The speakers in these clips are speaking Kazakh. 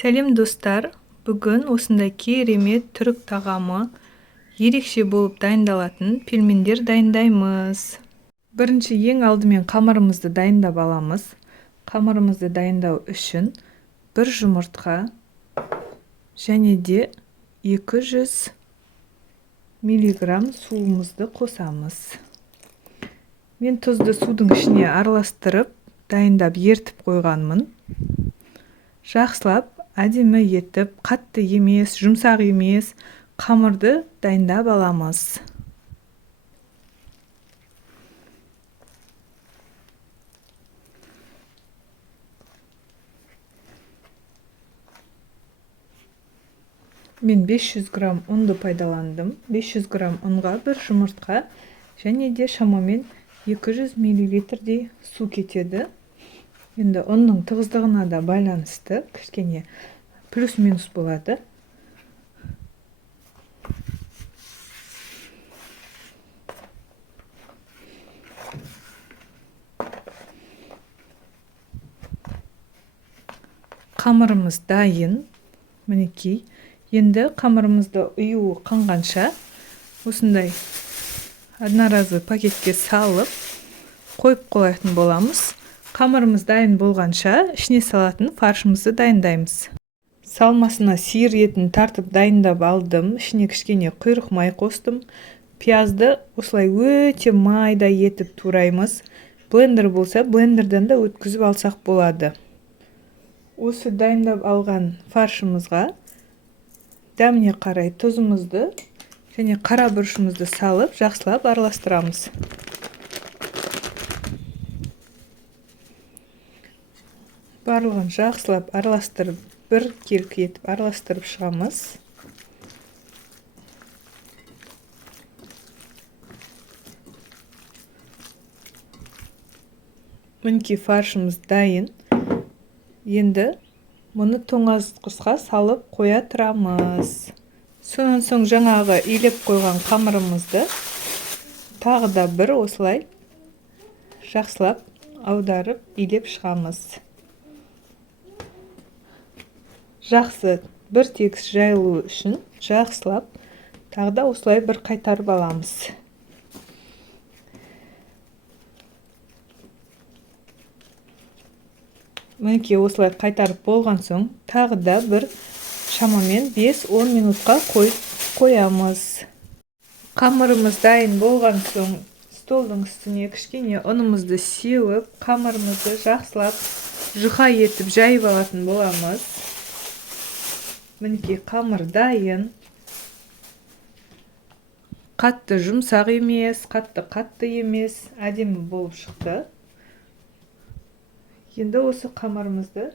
Сәлем достар, бүгін осындай керемет түрік тағамы ерекше болып дайындалатын пельмендер дайындаймыз. Бірінші ең алдымен қамырымызды дайындап аламыз. Қамырымызды дайындау үшін бір жұмыртқа және де 200 миллиграмм суымызды қосамыз. Мен тұзды судың ішіне араластырып, дайындап ертіп қойғанмын. Жақсылап, әдемі етіп, қатты емес, жұмсақ емес, қамырды дайындап аламыз. Мен 500 грамм ұнды пайдаландым. 500 грамм ұнға бір жұмыртқа және де шамамен 200 миллилитрдей су кетеді. Енді ұнның тығыздығына да байланысты, кішкене плюс-минус болады. Қамырымыз дайын. Мінекей. Енді қамырымызды ұюы қанғанша осындай одноразовый пакетке салып қойып қоятын боламыз. Қамырымыз дайын болғанша ішіне салатын фаршымызды дайындаймыз. Салмасына сиыр етін тартып дайындап алдым. Ішіне кішкене құйрық май қостым. Пиязды осылай өте майда етіп тураймыз. Блендер болса, блендерден да өткізіп алсақ болады. Осы дайындап алған фаршымызға дәміне қарай тұзымызды және қара бұрышымызды салып, жақсылап араластырамыз. Барлығын жақсылап араластырып, бір келкі етіп араластырып шығамыз. Мінекей фаршымыз дайын. Енді мұны тоңазытқышқа салып қоя тұрамыз. Сонан соң жаңағы илеп қойған қамырымызды тағы да бір осылай жақсылап аударып илеп шығамыз. Жақсы бір тегіс жайылу үшін жақсылап тағы да осылай бір қайтарып аламыз. Мінекей осылай қайтарып болған соң тағы да бір шамамен 5-10 минутқа қоямыз. Қамырымыз дайын болған соң столдың үстіне кішкене ұнымызды сеуіп, қамырымызды жақсылап жұқа етіп жайып алатын боламыз. Мінекей қамыр дайын. Қатты жұмсақ емес, қатты емес, әдемі болып шықты. Енді осы қамырымызды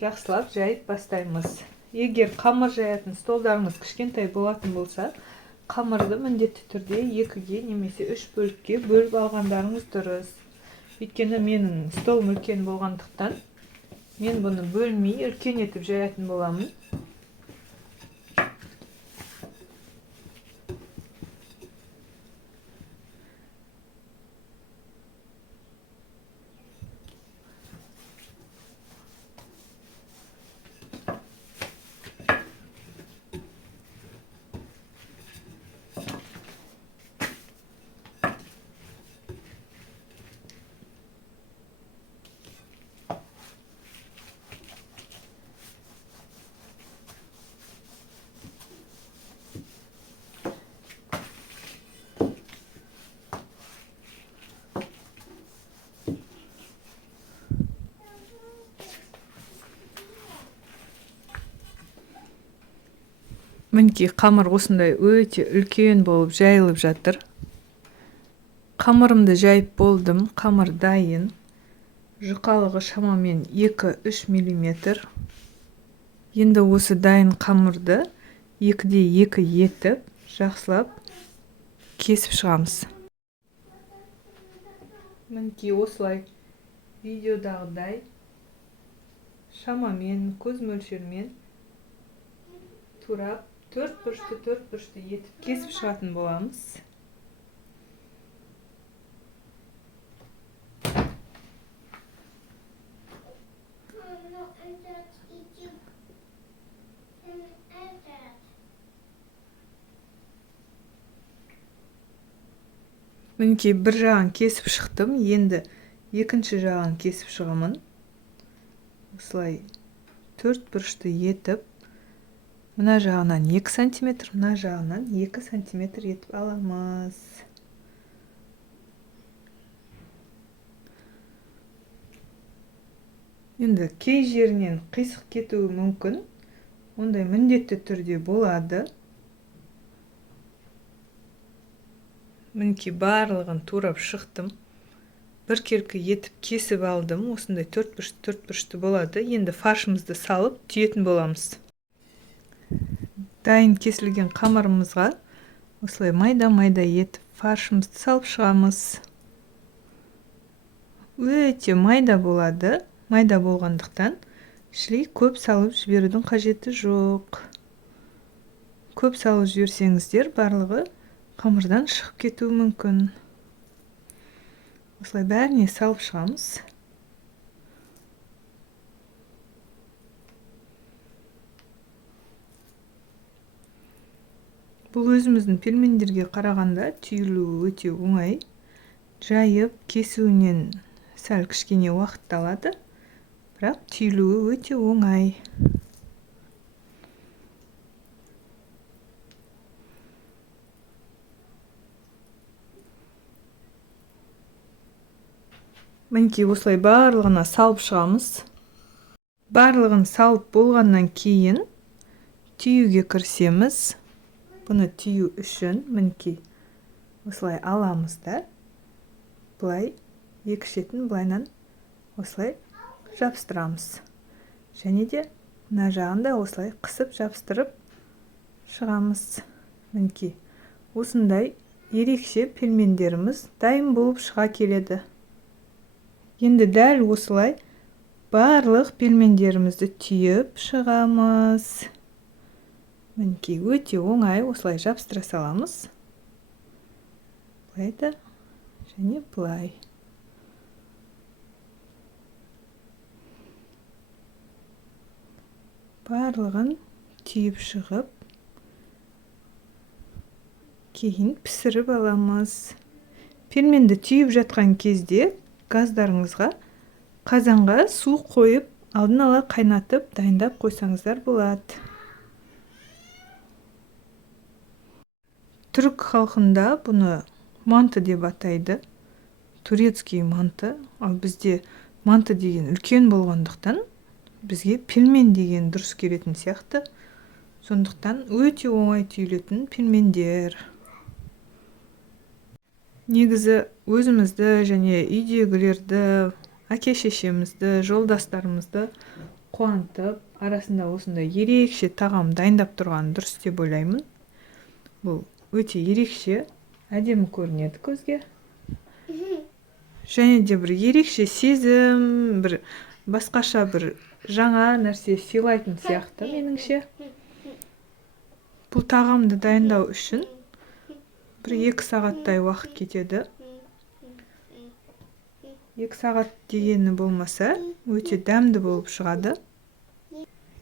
жақсылап жайып бастаймыз. Егер қамыр жаятын столдарыңыз кішкентай болатын болса, қамырды міндетті түрде 2-ге немесе 3 бөлікке бөліп алғандарыңыз дұрыс. Өйткені менің столым үлкен болғандықтан, мен бұны бөлмей үлкен етіп жаятын боламын. Мінекей қамыр осындай өте үлкен болып жайылып жатыр. Қамырымды жайып болдым. Қамыр дайын. Жұқалығы шамамен 2-3 мм. Енді осы дайын қамырды 2-де 2 етіп, жақсылап кесіп шығамыз. Мінекей осылай видеодағыдай шамамен көз мөлшермен турап төрт бұрышты етіп кесіп шығатын боламыз. Мінекей бір жағын кесіп шықтым, енді екінші жағын кесіп шығамын. Осылай 4 бұрышты етіп, мына жағынан 2 сантиметр, мына жағынан 2 сантиметр етіп аламыз. Енді кей жерінен қисық кетуі мүмкін, ондай міндетті түрде болады. Мінекей барлығын турап шықтым. Бір керкі етіп кесіп алдым. Осындай 4 бұрышты болады. Енді фаршымызды салып түйетін боламыз. Дайын кесілген қамырымызға осылай майда етіп фаршымызды салып шығамыз. Өте майда болады. Майда болғандықтан шілей көп салып жіберудің қажеті жоқ. Көп салып жіберсеңіздер, барлығы қамырдан шығып кетуі мүмкін. Осылай бәріне салып шығамыз. Бұл өзіміздің пельмендерге қарағанда түйілуі өте оңай. Жайып кесуінен сәл кішкене уақыт алады, бірақ түйілуі өте оңай. Мінекей осылай барлығына салып шығамыз. Барлығын салып болғаннан кейін түйуге кірісеміз. Бұны түйу үшін мінекей осылай аламыз да, бұлай екі шетін бұлайнан осылай жабыстырамыз. Және де мына жағында осылай қысып жабыстырып шығамыз. Мінекей осындай ерекше пельмендеріміз дайын болып шыға келеді. Енді дәл осылай барлық пельмендерімізді түйіп шығамыз. Мінекей өте оңай, осылай жабыстыра саламыз. Бұлай да және бұлай. Барлығын түйіп шығып, кейін пісіріп аламыз. Пельменді түйіп жатқан кезде газдарыңызға қазанға су қойып, алдын ала қайнатып, дайындап қойсаңыздар болады. Түрік халқында бұны манты деп атайды. Турецкий манты. Ал бізде манты деген үлкен болғандықтан, бізге пельмен деген дұрыс келетін сияқты. Сондықтан өте оңай түйілетін пельмендер. Негізі өзімізді және үйдегілерді, әке-шешемізді, жолдастарымызды қуантып, арасында осындай ерекше тағам дайындап тұрған дұрыс деп ойлаймын. Бұл өте ерекше, әдемі көрінеді көзге. Және де бір ерекше сезім, бір басқаша бір жаңа нәрсе сыйлайтын сияқты меніңше. Бұл тағамды дайындау үшін бір 2 сағаттай уақыт кетеді. 2 сағат дегені болмаса, өте дәмді болып шығады.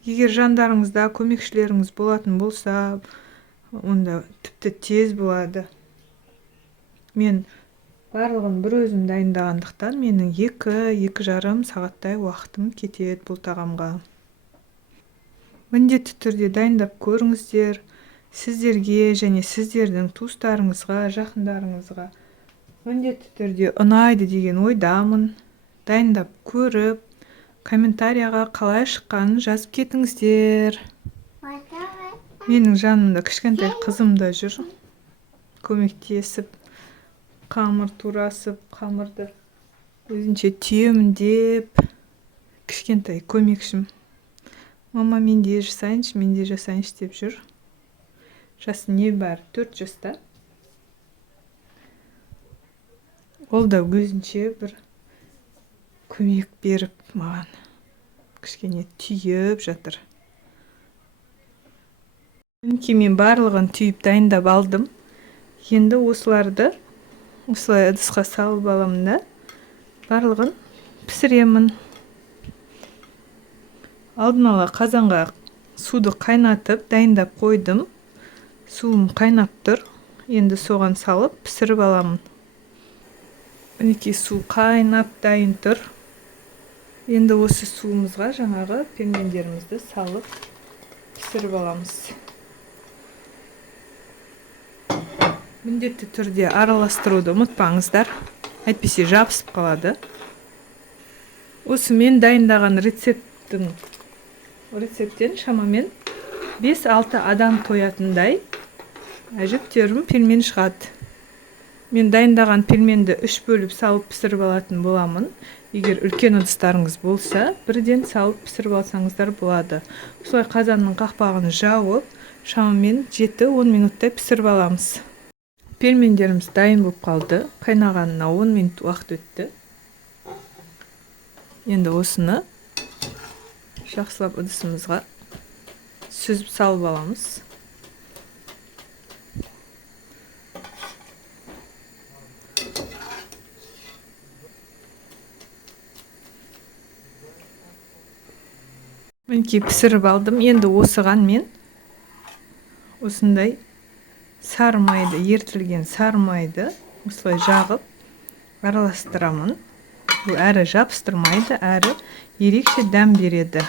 Егер жандарыңызда көмекшілеріңіз болатын болса, онда тіпті тез болады. Мен барлығын бір өзім дайындағандықтан, менің 2-2,5 сағаттай уақытым кетеді бұл тағамға. Міндетті түрде дайындап көріңіздер. Сіздерге және сіздердің туыстарыңызға, жақындарыңызға міндетті түрде ұнайды деген ойдамын. Дайындап көріп, комментарияға қалай шыққанын жазып кетіңіздер. Менің жанымда кішкентай қызым да жүр. Көмектесіп, қамыр турасып, қамырды өзінше түйемін деп, кішкентай көмекшім. Мама, мен де жасайыншы деп жүр. Жасы не бар? 4 жаста. Ол да өзінше бір көмек беріп маған кішкене түйіп жатыр. Мінекей мен барлығын түйіп дайындап алдым. Енді осыларды осылай ыдысқа салып аламын да, барлығын пісіремін. Алдын ала қазанға суды қайнатып дайындап қойдым. Суым қайнап тұр. Енді соған салып пісіріп аламын. Мінекей су қайнап дайын тұр. Енді осы суымызға жаңағы пельмендерімізді салып пісіріп аламыз. Міндетті түрде араластыруды ұмытпаңыздар. Әйтпесе жабысып қалады. Осы мен дайындаған рецепттен шамамен 5-6 адам тоятындай әжіптерім пельмен шығады. Мен дайындаған пельменді 3 бөліп салып пісіріп алатын боламын. Егер үлкен ыдыстарыңыз болса, бірден салып пісіріп алсаңыздар болады. Осылай қазанның қақпағын жауып, шамамен 7-10 минуттай пісіріп аламыз. Пельмендеріміз дайын болып қалды. Қайнағанына 10 минут уақыт өтті. Енді осыны жақсылап ыдысымызға сүзіп салып аламыз. Мінекей пісіріп алдым. Енді осыған мен осындай сары майды, ертілген сары майды осылай жағып араластырамын. Бұл әрі жабыстырмайды, әрі ерекше дәм береді.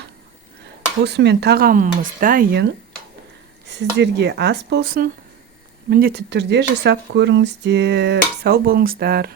Осымен тағамымыз дайын. Сіздерге ас болсын. Міндетті түрде жасап көріңіздер. Сау болыңыздар.